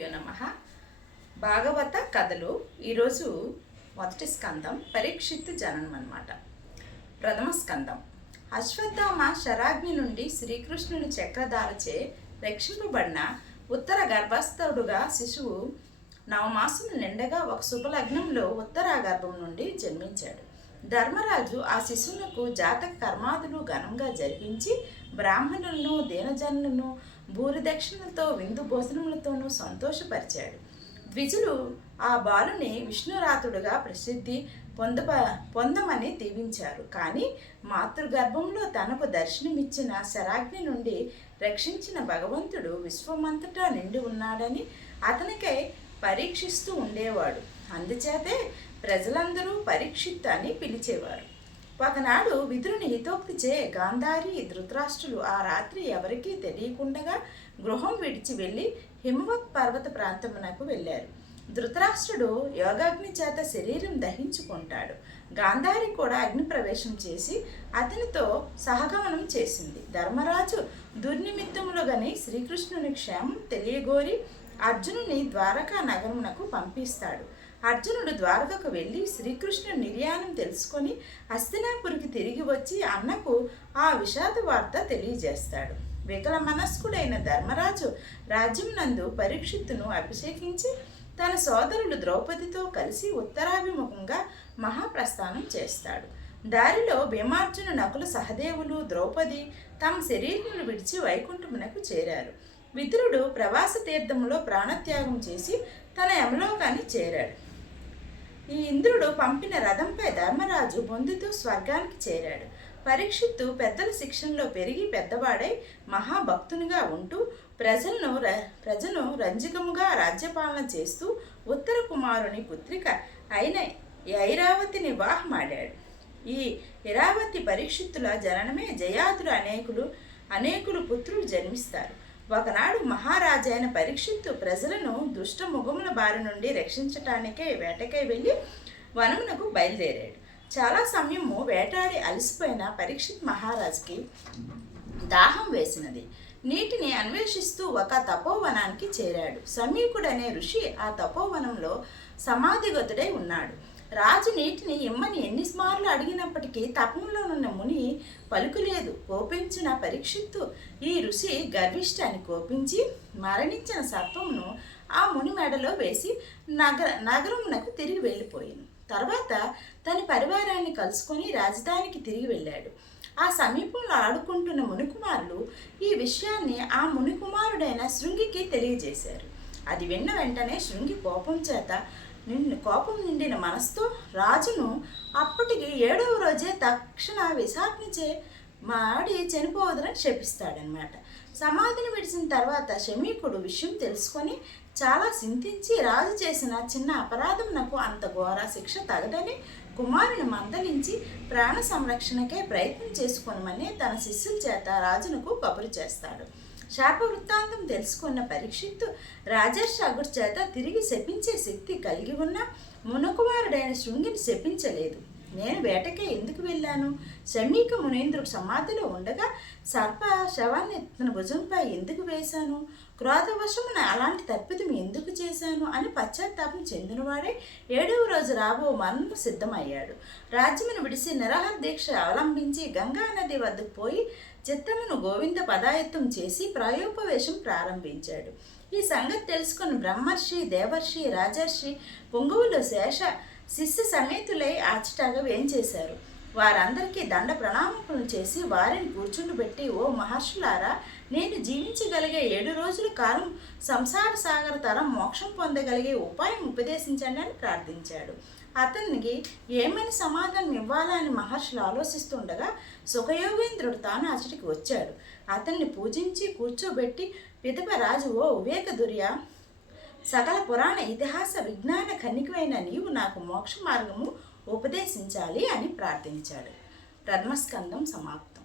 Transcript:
గురుభ్యో నమః. భాగవత కథలు. ఈరోజు మొదటి స్కందం పరీక్షిత్తు జననం అన్నమాట. ప్రథమ స్కందం. అశ్వత్థామ శరాగ్ని నుండి శ్రీకృష్ణుని చక్రధారచే రక్షింపబడిన ఉత్తర గర్భస్థుడుగా శిశువు నవమాసములు నిండగా ఒక శుభలగ్నంలో ఉత్తరాగర్భం నుండి జన్మించాడు. ధర్మరాజు ఆ శిశువునకు జాతక కర్మాదులు ఘనంగా జరిపించి బ్రాహ్మణులను దీనజనులను భూరి దక్షిణలతో విందు భోజనములతోనూ సంతోషపరిచాడు. ద్విజులు ఆ బాలుని విష్ణురాతుడుగా ప్రసిద్ధి పొందమని దీవించారు. కానీ మాతృగర్భంలో తనకు దర్శనమిచ్చిన శరాగ్ని నుండి రక్షించిన భగవంతుడు విశ్వమంతటా నిండి ఉన్నాడని అతనికై పరీక్షిస్తూ ఉండేవాడు. అందుచేతే ప్రజలందరూ పరీక్షిత్ అని పిలిచేవారు. ఒకనాడు విదురుని హితోక్తిచే గాంధారి ధృతరాష్ట్రులు ఆ రాత్రి ఎవరికీ తెలియకుండా గృహం విడిచి వెళ్ళి హిమవత్ పర్వత ప్రాంతమునకు వెళ్ళారు. ధృతరాష్ట్రుడు యోగాగ్ని చేత శరీరం దహించుకుంటాడు. గాంధారి కూడా అగ్ని ప్రవేశం చేసి అతనితో సహగమనం చేసింది. ధర్మరాజు దుర్నిమిత్తములుగాని శ్రీకృష్ణుని క్షేమం తెలియగోరి అర్జునుని ద్వారకా నగరమునకు పంపిస్తాడు. అర్జునుడు ద్వారకకు వెళ్ళి శ్రీకృష్ణుని నిర్యాణం తెలుసుకొని హస్తినాపురికి తిరిగి వచ్చి అన్నకు ఆ విషాద వార్త తెలియజేస్తాడు. వికల మనస్కుడైన ధర్మరాజు రాజ్యం నందు పరీక్షిత్తును అభిషేకించి తన సోదరులు ద్రౌపదితో కలిసి ఉత్తరాభిముఖంగా మహాప్రస్థానం చేస్తాడు. దారిలో భీమార్జున నకుల సహదేవులు ద్రౌపది తమ శరీరములు విడిచి వైకుంఠమునకు చేరారు. విదురుడు ప్రవాస తీర్థములో ప్రాణత్యాగం చేసి తన యమలోకాన్ని చేరాడు. ఈ ఇంద్రుడు పంపిన రథంపై ధర్మరాజు బొందుతూ స్వర్గానికి చేరాడు. పరీక్షిత్తు పెద్దల శిక్షణలో పెరిగి పెద్దవాడై మహాభక్తునిగా ఉంటూ ప్రజను రంజకముగా రాజ్యపాలన చేస్తూ ఉత్తర కుమారుని పుత్రిక అయిన ఐరావతిని వివాహమాడాడు. ఈ ఇరావతి పరీక్షిత్తుల జననమే జయాదులు అనేకులు పుత్రులు జన్మిస్తారు. ఒకనాడు మహారాజైన పరీక్షిత్తు ప్రజలను దుష్ట ముఖముల బారి నుండి రక్షించటానికే వేటకై వెళ్ళి వనమునకు బయలుదేరాడు. చాలా సమయము వేటాడి అలసిపోయిన పరీక్షిత్ మహారాజుకి దాహం వేసినది. నీటిని అన్వేషిస్తూ ఒక తపోవనానికి చేరాడు. సమీకుడనే ఋషి ఆ తపోవనంలో సమాధిగతుడై ఉన్నాడు. రాజు నీటిని ఇమ్మని ఎన్నిసార్లు అడిగినప్పటికీ తపంలోనున్న ముని పలుకులేదు. కోపించిన పరీక్షిత్తు ఈ ఋషి గర్విష్టాన్ని కోపించి మరణించిన సర్పమును ఆ ముని మెడలో వేసి నగరమునకు తిరిగి వెళ్ళిపోయాను. తర్వాత తన పరివారాన్ని కలుసుకొని రాజధానికి తిరిగి వెళ్ళాడు. ఆ సమీపంలో ఆడుకుంటున్న మునికుమారులు ఈ విషయాన్ని ఆ మునికుమారుడైన శృంగికి తెలియజేశారు. అది విన్న వెంటనే శృంగి కోపం నిండిన మనసుతో రాజును అప్పటికి 7వ రోజే తక్షణ విషాగ్నిచే మాడి చనిపోవద్దని శపిస్తాడనమాట. సమాధిని విడిచిన తర్వాత శమీకుడు విషయం తెలుసుకొని చాలా చింతించి రాజు చేసిన చిన్న అపరాధమునకు అంత ఘోర శిక్ష తగదని కుమారుని మందలించి ప్రాణ సంరక్షణకే ప్రయత్నం చేసుకోనమని తన శిష్యుల చేత రాజునకు కబురు చేస్తాడు. శాప వృత్తాంతం తెలుసుకున్న పరీక్షిత్తు రాజర్షి అగుడి చేత తిరిగి శపించే శక్తి కలిగి ఉన్న మునకుమారుడైన శృంగిని శపించలేదు. నేను వేటకే ఎందుకు వెళ్ళాను? శమీక మునీంద్రుడు సమాధిలో ఉండగా సర్ప శవాన్ని తన భుజంపై ఎందుకు వేశాను? క్రోధవశమున అలాంటి తప్పిదం ఎందుకు చేశాను అని పశ్చాత్తాపం చెందినవాడే 7వ రోజు రాబో మరణం సిద్ధమయ్యాడు. రాజ్యమును విడిసి నిరాహార దీక్ష అవలంబించి గంగా నది వద్దకు పోయి చిత్తమును గోవింద పదాయత్తం చేసి ప్రాయోపవేశం ప్రారంభించాడు. ఈ సంగతి తెలుసుకుని బ్రహ్మర్షి, దేవర్షి, రాజర్షి పొంగువులో శేష శిష్య సమేతులై ఆచటగా వేంచేశారు. వారందరికీ దండ ప్రణామములు చేసి వారిని కూర్చుండబెట్టి, ఓ మహర్షులారా, నేను జీవించగలిగే 7 రోజుల కాలం సంసార సాగర తరం మోక్షం పొందగలిగే ఉపాయం ఉపదేశించండి అని ప్రార్థించాడు. అతనికి ఏమని సమాధానం ఇవ్వాలని మహర్షులు ఆలోచిస్తుండగా సుఖయోగేంద్రుడు తాను అతడికి వచ్చాడు. అతన్ని పూజించి కూర్చోబెట్టి, పిదప రాజు, ఓ వివేక దుర్య, సకల పురాణ ఇతిహాస విజ్ఞాన ఖనికమైన నీవు నాకు మోక్ష మార్గము ఉపదేశించాలి అని ప్రార్థించాడు. ప్రథమ స్కందం సమాప్తం.